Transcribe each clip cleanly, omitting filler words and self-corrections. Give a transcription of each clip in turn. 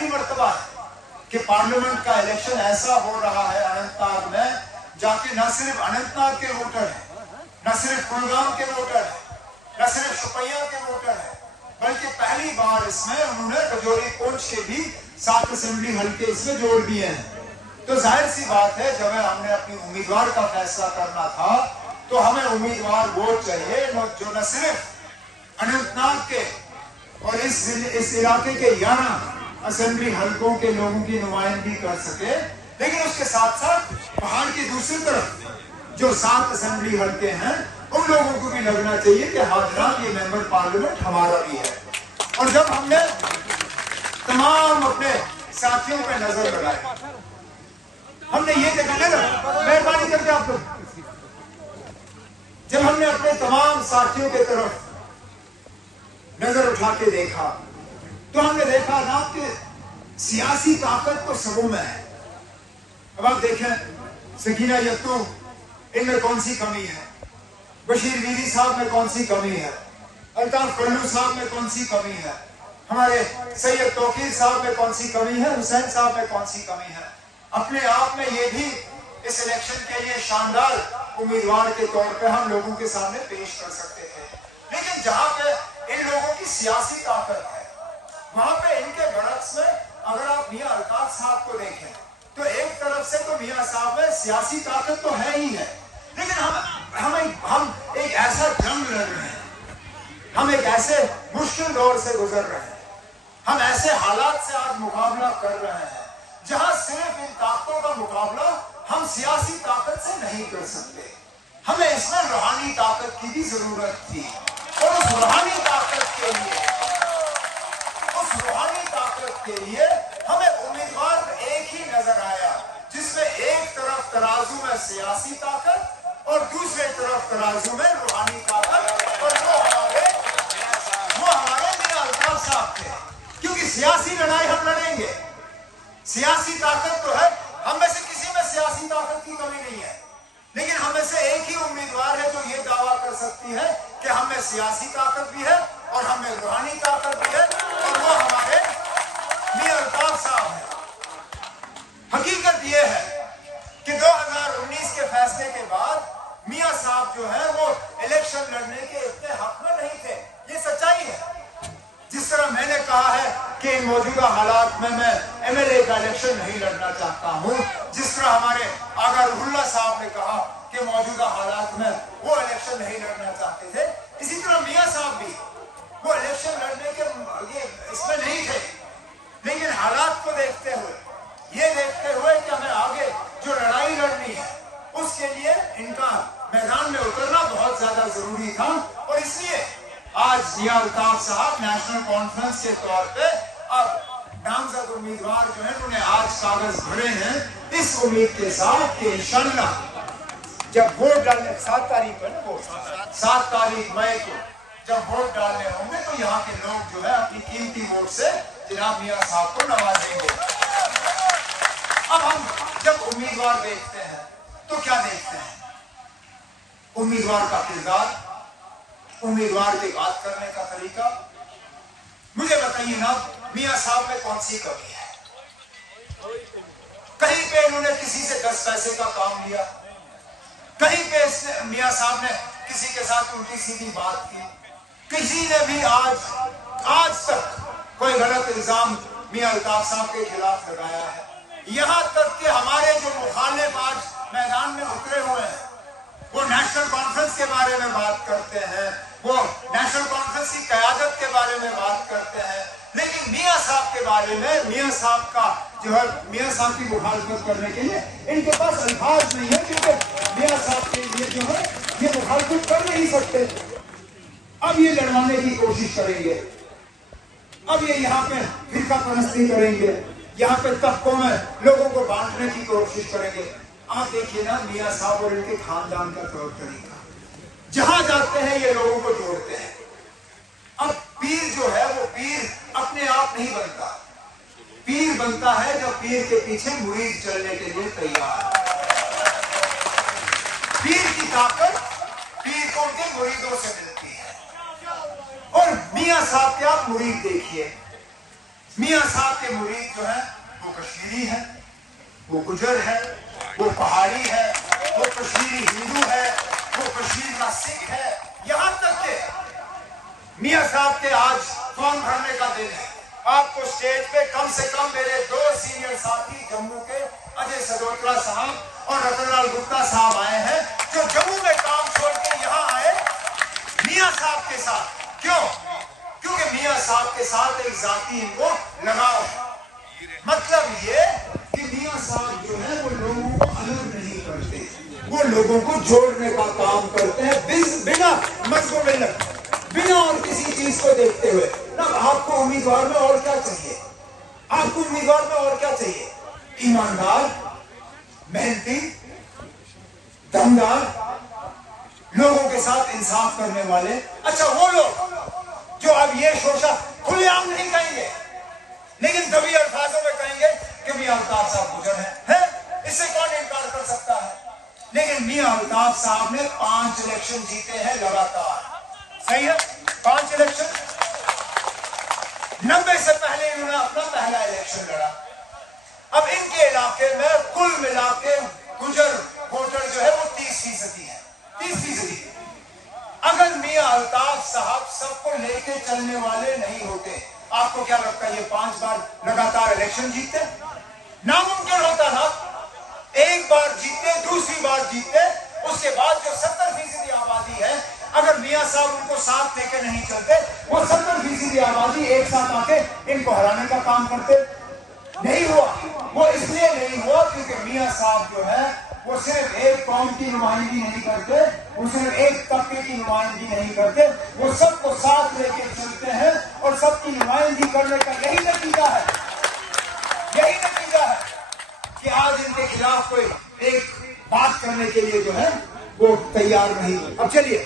पहली मर्तबा है कि पार्लियामेंट का इलेक्शन ऐसा हो रहा है अनंतनाग में, जाके न सिर्फ अनंतनाग के वोटर हैं, न सिर्फ कुलगाम के वोटर हैं, न सिर्फ शुपैया के वोटर हैं, बल्कि पहली बार इसमें उन्होंने रजौरी पुंछ के भी 7 असेंबली हल्के इसमें जोड़ दिए हैं। तो जाहिर सी बात है, जब हमने अपनी उम्मीदवार का फैसला करना था तो हमें उम्मीदवार वो चाहिए जो न सिर्फ अनंतनाग के और इस इलाके के 11 असेंबली हल्कों के लोगों की नुमाइंदगी कर सके, लेकिन उसके साथ साथ पहाड़ की दूसरी तरफ जो 7 असेंबली हल्के हैं उन लोगों को भी लगना चाहिए कि हाँ जनाब, ये मेंबर पार्लियामेंट हमारा भी है। और जब हमने तमाम अपने साथियों पे नजर लगाई, हमने ये देखा ना, मेहरबानी करके आप लोग, जब हमने अपने तमाम साथियों के तरफ नजर उठा के देखा तो हमने देखा ना कि सियासी ताकत तो सबों में है। अब आप देखें सकीना यत्तू, इनमें कौन सी कमी है, बशीर वीरी साहब में कौन सी कमी है, अल्ताफ कल्लू साहब में कौन सी कमी है, हमारे सैयद तौकीर साहब में कौन सी कमी है, हुसैन साहब में कौन सी कमी है। अपने आप में ये भी इस इलेक्शन के लिए शानदार उम्मीदवार के तौर पे हम लोगों के सामने पेश कर सकते थे। लेकिन जहां पे इन लोगों की सियासी ताकत है, वहां पे इनके बरक्स में अगर आप मियां अल्ताफ साहब को देखें तो एक तरफ से तो मियां साहब में सियासी ताकत तो है ही है, लेकिन हम एक ऐसा जंग लड़ रहे हैं, हम एक ऐसे मुश्किल दौर से गुजर रहे हैं, हम ऐसे हालात से आज मुकाबला कर रहे हैं जहां सिर्फ इन ताकतों का मुकाबला हम सियासी ताकत से नहीं कर सकते। हमें इसमें रूहानी ताकत की भी जरूरत थी, और उस रूहानी ताकत के लिए हमें उम्मीदवार एक ही नजर आया, जिसमें एक तरफ तराजू में सियासी ताकत और दूसरे तरफ तराजू में रूहानी ताकत, और वो हमारे मियां अल्ताफ साहब थे। क्योंकि सियासी लड़ाई हम लड़ेंगे, सियासी ताकत तो है, हम में से किसी में सियासी ताकत की कमी नहीं है, लेकिन हम में से एक ही उम्मीदवार है जो ये दावा कर सकती है कि हम में सियासी ताकत भी है और हम में रूहानी ताकत भी है, और वो हमारे मियां अल्ताफ साहब है। हकीकत ये है कि 2019 के फैसले के बाद मियां साहब जो है वो इलेक्शन लड़ने के इतने हक में नहीं थे, ये सच्चाई है। जिस तरह मैंने कहा है कि इन मौजूदा हालात में मैं एमएलए का इलेक्शन नहीं लड़ना चाहता हूं, जिस तरह हमारे आगा रुहुल्लाह साहब ने कहा कि मौजूदा हालात में वो इलेक्शन नहीं लड़ना चाहते थे, इसी तरह मियां साहब भी वो इलेक्शन लड़ने के इसमें नहीं थे। लेकिन हालात को देखते हुए, ये देखते हुए कि हमें आगे जो लड़ाई लड़नी है उसके लिए इनका मैदान में उतरना बहुत ज्यादा जरूरी था, और इसलिए आज मियां अल्ताफ साहब नेशनल कॉन्फ्रेंस के तौर पे अब नामजद उम्मीदवार जो है उन्होंने आज कागज भरे हैं, इस उम्मीद के साथ कि इंशाल्लाह जब वोट डालने 7 तारीख है ना, वो 7 तारीख मई को जब वोट डालने होंगे तो यहाँ के लोग जो है अपनी कीमती वोट से जनाब मियां साहब को नवाजेंगे। अब हम जब उम्मीदवार देखते हैं तो क्या देखते हैं? उम्मीदवार का किरदार, उम्मीदवार की बात करने का तरीका। मुझे बताइए ना, मियां साहब में कौन सी कमी है? कहीं पे इन्होंने किसी से 10 पैसे का काम लिया, कहीं पे मियां साहब ने किसी के साथ उल्टी सीधी बात की, किसी ने भी आज तक कोई गलत इल्जाम मियां अल्ताफ साहब के खिलाफ लगाया है। यहां तक कि हमारे जो मुखालिफ आज मैदान में उतरे हुए हैं वो नेशनल कॉन्फ्रेंस के बारे में बात करते हैं, वो नेशनल कॉन्फ्रेंस की क़यादत के बारे में बात करते हैं, लेकिन मियां साहब के बारे में, मियां साहब का जो है, मियां साहब की मुखालफत करने के लिए इनके पास अल्फाज नहीं है, क्योंकि मियां साहब के लिए जो है ये मुखालफत कर नहीं सकते। अब ये लड़वाने की कोशिश करेंगे, अब ये यहाँ पे फिरका परस्ती करेंगे, यहाँ पे तबकों में लोगों को बांटने की कोशिश करेंगे। आप देखिए ना मियां साहब और इनके खानदान का तौर तरीका, जहां जाते हैं ये लोगों को जोड़ते हैं। अब पीर जो है वो पीर अपने आप नहीं बनता, पीर बनता है जब पीर के पीछे मुरीद चलने के लिए तैयार। पीर की ताकत पीर को उनके मुरीदों से मिलती है। और मियां साहब के आप मुरीद देखिए, میاں صاحب کے مرید جو ہے وہ کشمیری ہے، وہ گجر ہے، وہ پہاڑی ہے، وہ کشمیری ہندو ہے، وہ کشمیر کا سکھ ہے، یہاں تک کہ میاں صاحب کے آج فارم بھرنے کا دن ہے. آپ کو اسٹیج پہ کم سے کم میرے 2 سینئر ساتھی جموں کے اجے سدوترا صاحب اور رتن لال گپتا صاحب آئے ہیں، جو جموں میں کام چھوڑ کے یہاں آئے میاں صاحب کے ساتھ. کیوں؟ کیونکہ میاں صاحب کے ساتھ ایک ذاتی ان کو لگاؤ ہے. مطلب یہ کہ میاں صاحب جو ہے وہ لوگوں کو الگ نہیں کرتے، وہ لوگوں کو جوڑنے کا کام کرتے ہیں بنا مذہب ملت، بنا اور کسی چیز کو دیکھتے ہوئے. اب آپ کو امیدوار میں اور کیا چاہیے؟ آپ کو امیدوار میں اور کیا چاہیے؟ ایماندار، محنتی، دمدار، لوگوں کے ساتھ انصاف کرنے والے. اچھا وہ لوگ جو اب یہ شوشہ کھلے عام نہیں کہیں گے لیکن دبی الفاظوں میں کہیں گے کہ میاں الطاف صاحب گجر ہیں، اس سے کون انکار کر سکتا ہے؟ لیکن میاں الطاف صاحب نے 5 الیکشن جیتے ہیں لگاتار. صحیح ہے؟ 5 الیکشن. 90 سے پہلے انہوں نے اپنا پہلا الیکشن لڑا. اب ان کے علاقے میں کل ملا کے گجر ووٹر جو ہے وہ 30% ہے. 30%. اگر میاں الطاف صاحب سب کو لے کے چلنے والے نہیں ہوتے، آپ کو کیا لگتا ہے یہ 5 بار لگاتار الیکشن جیتتے؟ ناممکن ہوتا نا. ایک بار جیتے، دوسری بار جیتے، اس کے بعد جو 70% آبادی ہے، اگر میاں صاحب ان کو ساتھ لے کے نہیں چلتے، وہ 70% آبادی ایک ساتھ آ کے ان کو ہرانے کا کام کرتے. نہیں ہوا. وہ اس لیے نہیں ہوا کیونکہ میاں صاحب جو ہے وہ صرف ایک قوم کی نمائندگی نہیں کرتے، وہ صرف ایک طبقے کی نمائندگی نہیں کرتے، وہ سب کو ساتھ لے کے چلتے ہیں اور سب کی نمائندگی کرنے کا یہی نتیجہ ہے. یہی نتیجہ ہے کہ آج ان کے خلاف کوئی ایک بات کرنے کے لیے جو ہے وہ تیار نہیں. اب چلیے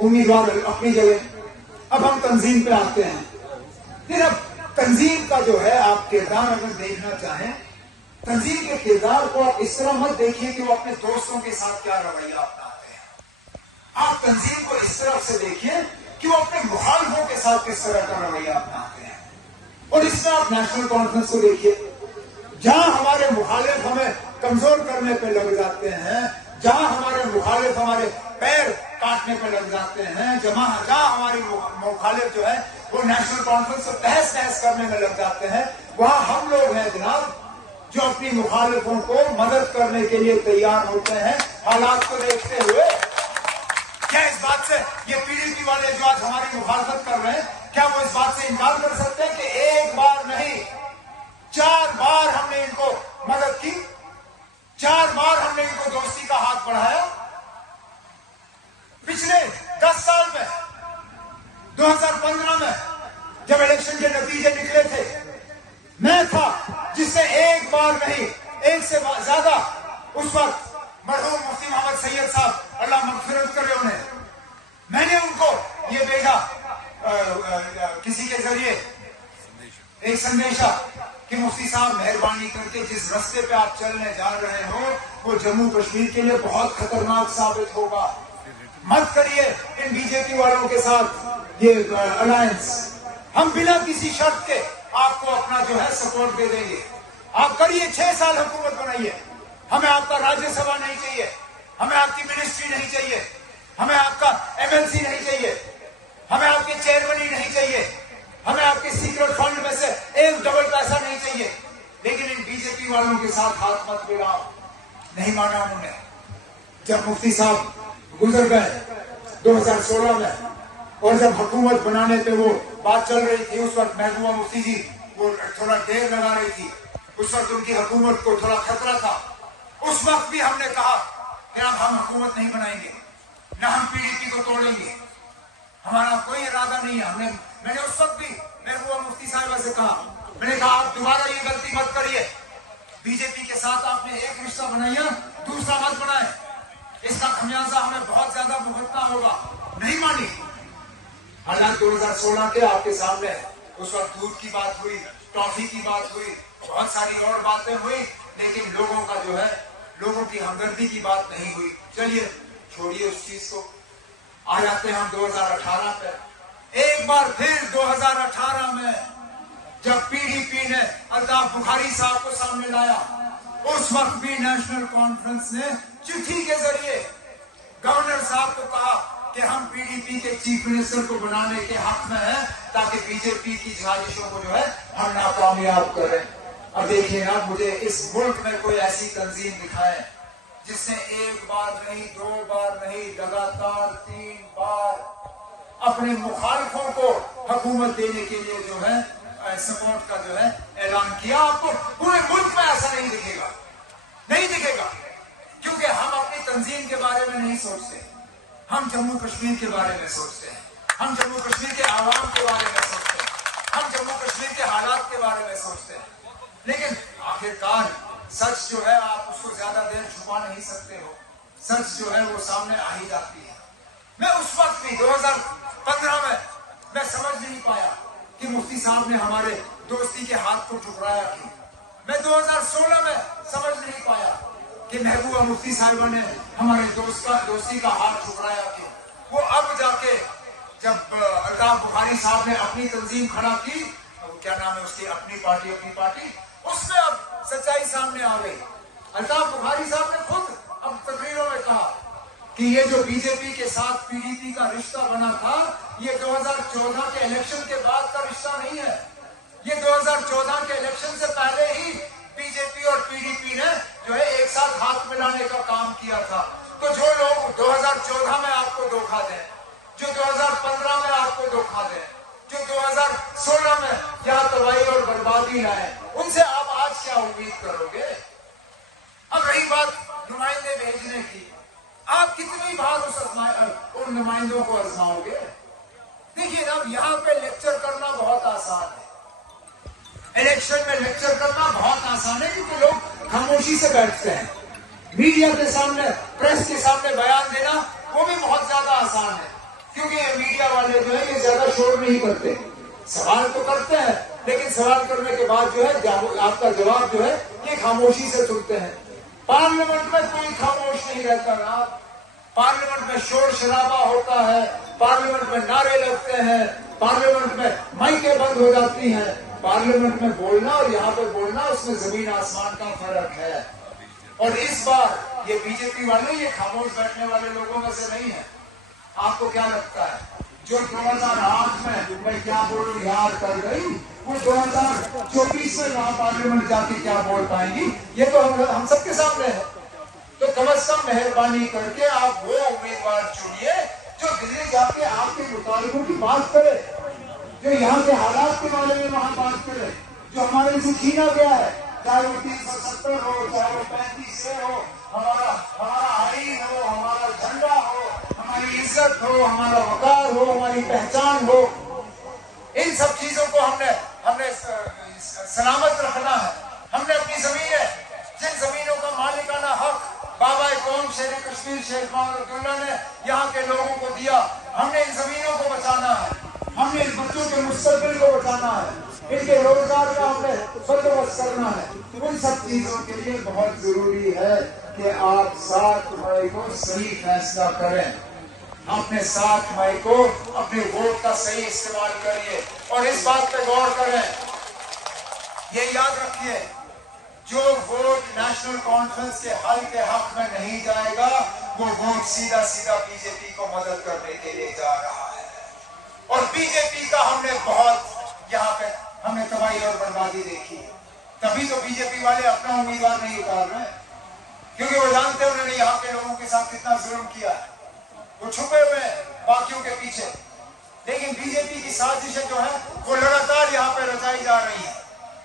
امیدوار اپنی جگہ، اب ہم تنظیم پہ آتے ہیں. پھر اب تنظیم کا جو ہے آپ کردار اگر دیکھنا چاہیں، تنظیم کے کردار کو آپ اس طرح مت دیکھیے کہ وہ اپنے دوستوں کے ساتھ کیا رویہ اپناتے ہیں. آپ تنظیم کو اس طرح سے دیکھیے کہ وہ اپنے مخالفوں کے ساتھ کس طرح کا رویہ اپناتے ہیں. اور اس میں آپ نیشنل کانفرنس کو دیکھیے، جہاں ہمارے مخالف ہمیں کمزور کرنے پہ لگ جاتے ہیں، جہاں ہمارے مخالف ہمارے پیر کاٹنے پہ لگ جاتے ہیں، جہاں ہماری مخالف جو ہے وہ نیشنل کانفرنس سے بحث کرنے میں لگ جاتے ہیں، وہاں ہم لوگ ہیں جناب جو اپنی مخالفوں کو مدد کرنے کے لیے تیار ہوتے ہیں حالات کو دیکھتے ہوئے. کیا اس بات سے یہ پی ڈی پی والے جو آج ہماری مخالفت کر رہے ہیں، کیا وہ اس بات سے انکار کر سکتے ہیں کہ ایک بار نہیں 4 بار ہم نے ان کو مدد کی، 4 بار ہم نے ان کو دوستی کا ہاتھ بڑھایا؟ پچھلے 10 سال میں 2015 میں جب الیکشن کے نتیجے نکلے تھے، میں تھا جس نے ایک بار نہیں، ایک سے زیادہ اس وقت مرحوم مفتی محمد سید صاحب اللہ مغفرت کرے انہیں، میں نے ان کو یہ بھیجا کسی کے ذریعے ایک سندیشہ کہ مفتی صاحب مہربانی کر کے جس رستے پہ آپ چلنے جا رہے ہو وہ جموں کشمیر کے لیے بہت خطرناک ثابت ہوگا. مت کریے ان بی جے پی والوں کے ساتھ یہ الائنس. ہم بنا کسی شرط کے آپ کو اپنا جو ہے سپورٹ دے دیں گے. آپ کریے 6 سال حکومت بنائیے. ہمیں آپ کا راجیہ سبھا نہیں چاہیے، ہمیں آپ کی منسٹری نہیں چاہیے، ہمیں آپ کا MLC نہیں چاہیے، ہمیں آپ کی چیئرمنی نہیں چاہیے، ہمیں آپ کے سیکرٹ فنڈ میں سے ایک ڈبل پیسہ نہیں چاہیے. لیکن ان بی جے پی والوں کے ساتھ ہاتھ مت ملاؤ. نہیں مانا انہوں نے. جب مفتی صاحب گزر گئے 2016 میں اور جب حکومت بنانے پہ وہ بات چل رہی تھی، اس وقت محبوبہ مفتی جی وہ تھوڑا دیر لگا رہی تھی، اس وقت ان کی حکومت کو تھوڑا خطرہ تھا. اس وقت بھی ہم نے کہا کہ اب ہم حکومت نہیں بنائیں گے، نہ ہم پی ڈی پی کو توڑیں گے، ہمارا کوئی ارادہ نہیں ہے. میں نے اس وقت بھی محبوبہ مفتی صاحبہ سے کہا، میں نے کہا آپ دوبارہ یہ غلطی مت کریے، بی جے پی کے ساتھ آپ نے ایک رشتہ بنایا، دوسرا مت بنائے، اس کا خمیازہ ہمیں بہت زیادہ بھگتنا ہوگا. نہیں مانی. حالات 2016 کے آپ کے سامنے. اس وقت دودھ کی بات ہوئی، ٹافی کی بات ہوئی، بہت ساری اور باتیں ہوئی، لیکن لوگوں کا جو ہے لوگوں کی ہمدردی کی بات نہیں ہوئی. چلیے چھوڑیے اس چیز کو. جاتے ہیں ہم 2018 پہ. ایک بار پھر 2018 میں जब PDP ने अल्ताफ बुखारी साहब को सामने लाया, उस वक्त भी नेशनल कॉन्फ्रेंस ने चिट्ठी के जरिए गवर्नर साहब को कहा कि हम PDP के चीफ मिनिस्टर को बनाने के हक में हैं, ताकि बीजेपी की साजिशों को जो है हम नाकामयाब करें। अब देखिए ना, मुझे इस मुल्क में कोई ऐसी तंजीम दिखाए जिसने एक बार नहीं, दो बार नहीं, लगातार 3 बार अपने मुखालिफों को हुकूमत देने के लिए जो है सपोर्ट का जो है ऐलान किया। आपको पूरे मुल्क में ऐसा नहीं दिखेगा, नहीं दिखेगा, क्योंकि हम अपनी तंजीम के बारे में नहीं सोचते, हम जम्मू कश्मीर के बारे में सोचते हैं, हम जम्मू कश्मीर के आवाम के बारे में सोचते हैं, हम जम्मू कश्मीर के हालात के बारे में सोचते हैं। लेकिन आखिरकार सच जो है आप उसको ज्यादा देर छुपा नहीं सकते हो, सच जो है वो सामने आ ही जाती है। मैं उस वक्त भी 2015 में मैं समझ नहीं पाया कि मुफ्ती साहब ने हमारे दोस्ती के हाथ को ठुकराया क्यों। मैं 2016 में समझ नहीं पाया कि महबूबा मुफ्ती साहिबा ने हमारे दोस्ती का हाथ ठुकराया क्यों। वो अब जाके जब अल्ताफ बुखारी साहब ने अपनी तंजीम खड़ा की, क्या नाम है उसकी, अपनी पार्टी, उसमें अब सच्चाई सामने आ गई। अल्ताफ बुखारी साहब ने खुद अब तकरीरों में कहा कि ये जो बीजेपी के साथ PDP का रिश्ता बना था, ये 2014 के इलेक्शन के बाद का रिश्ता नहीं है। ये 2014 के इलेक्शन से पहले ही बीजेपी और PDP ने जो है एक साथ हाथ मिलाने का काम किया था। तो जो लोग 2014 में आपको धोखा दें, जो 2015 में आपको धोखा दें, जो 2016 में यहाँ तबाही और बर्बादी लाए, उनसे आप आज क्या उम्मीद करोगे। अब रही बात नुमाइंदे भेजने की, आप कितनी बार उन नुमाइंदों को आजमाओगे। देखिए ना, यहाँ पे लेक्चर करना बहुत आसान है, इलेक्शन में लेक्चर करना बहुत आसान है, क्योंकि लोग खामोशी से बैठते हैं। मीडिया के सामने, प्रेस के सामने बयान देना वो भी बहुत ज्यादा आसान है, क्योंकि ये मीडिया वाले जो है ये ज्यादा शोर नहीं करते, सवाल तो करते हैं, लेकिन सवाल करने के बाद जो है आपका जवाब जो है ये खामोशी से सुनते हैं। पार्लियामेंट में कोई खामोश नहीं रहता ना, पार्लियामेंट में शोर शराबा होता है, पार्लियामेंट में नारे लगते हैं, पार्लियामेंट में माइकें बंद हो जाती हैं। पार्लियामेंट में बोलना और यहाँ पे बोलना, उसमें जमीन आसमान का फर्क है। और इस बार ये बीजेपी वाले ये खामोश बैठने वाले लोगों में से नहीं है। आपको क्या लगता है, जो 2008 में मैं क्या बोलूं यार कर गई, वो 2024 में वहां पार्लियामेंट जाके क्या बोल पाएंगी, ये तो हम सबके सामने है। तो कम से कम मेहरबानी करके आप वो उम्मीदवार चुनिए जो दिल्ली जाके आपके मुतालिबों की बात करे, जो यहाँ के हालात के बारे में वहां बात करे, जो हमारे से छीना गया है, चाहे वो 370 हो, चाहे वो 35 हो, हमारा आईन हो, हमारा झंडा हो, हमारी इज्जत हो, हमारा वकार हो, हमारी पहचान हो, इन सब चीजों को हमने सलामत रखना है। हमने अपनी जमीनें, जिन जमीनों का मालिकाना हक बाबा कौम शेर कश्मीर शेख मोहम्मद अब्दुल्ला ने यहाँ के लोगों को दिया, हमने इन जमीनों को बचाना है, हमने इन बच्चों के मुस्तकबिल को बचाना है, इनके रोजगार का हमने बंदोबस्त करना है। उन सब चीजों के लिए बहुत जरूरी है कि आप 7 मई को सही फैसला करें। अपने 7 मई को अपने वोट का सही इस्तेमाल करिए और इस बात पे गौर करें, ये याद रखिए, जो वोट नेशनल कॉन्फ्रेंस के हल के हक में नहीं जाएगा, वो वोट सीधा सीधा बीजेपी को मदद करने के लिए जा रहा है। और बीजेपी का हमने बहुत यहाँ पे हमने तबाही और बर्बादी देखी, तभी तो बीजेपी वाले अपना उम्मीदवार नहीं उतार रहे हैं, क्योंकि वो जानते हैं उन्होंने यहाँ के लोगों के साथ कितना जुल्म किया है। वो छुपे हुए हैं बाकियों के पीछे, लेकिन बीजेपी की साजिशें जो है वो लगातार यहाँ पे रचाई जा रही है।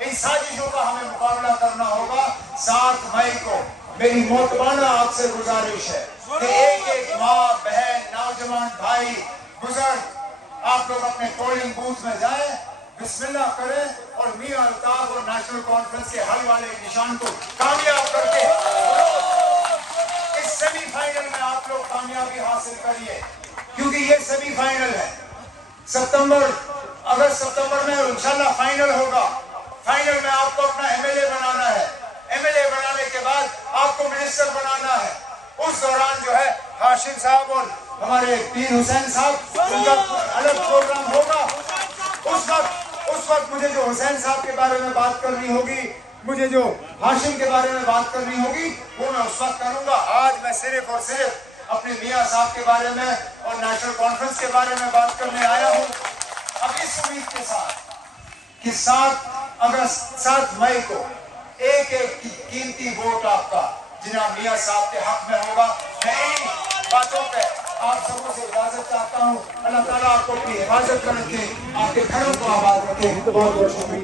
इन साजिशों का हमें मुकाबला करना होगा। 7 मई को मेरी मोतबाना आपसे गुजारिश है कि एक एक माँ, बहन, नौजवान भाई, बुजुर्ग, आप लोग अपने पोलिंग बूथ में जाएं, बिस्मिल्लाह करें और मियां अल्ताफ और नेशनल कॉन्फ्रेंस के हल वाले निशान को कामयाब करके इस सेमीफाइनल में आप लोग कामयाबी हासिल करिए, क्योंकि ये सेमीफाइनल है। अगस्त सितंबर में इंशाल्लाह फाइनल होगा। फाइनल में आपको अपना एमएलए बनाना है, एमएलए बनाने के बाद आपको मिनिस्टर बनाना है। उस दौरान जो है हाशिम साहब और हमारे पीर हुसैन साहब, उनका अलग प्रोग्राम होगा। उस وقت مجھے جو حسین صاحب کے بارے میں بات کرنی ہوگی، مجھے جو ہاشم کے بارے میں بات کرنی ہوگی، وہ میں اس وقت کروں گا۔ آج میں صرف اور صرف اپنے میاں صاحب کے بارے میں اور نیشنل کانفرنس کے بارے میں بات کرنے آیا ہوں۔ اب اس امید کے ساتھ کہ 7 مئی کو ایک قیمتی ووٹ آپ کا جناب میاں صاحب کے حق میں ہوگا۔ میں ان باتوں پہ آپ سبوں سے اجازت چاہتا ہوں۔ اللہ تعالیٰ آپ کو اپنی حفاظت میں رکھے، آپ کے گھروں کو آباد رکھے۔ بہت بہت شکریہ۔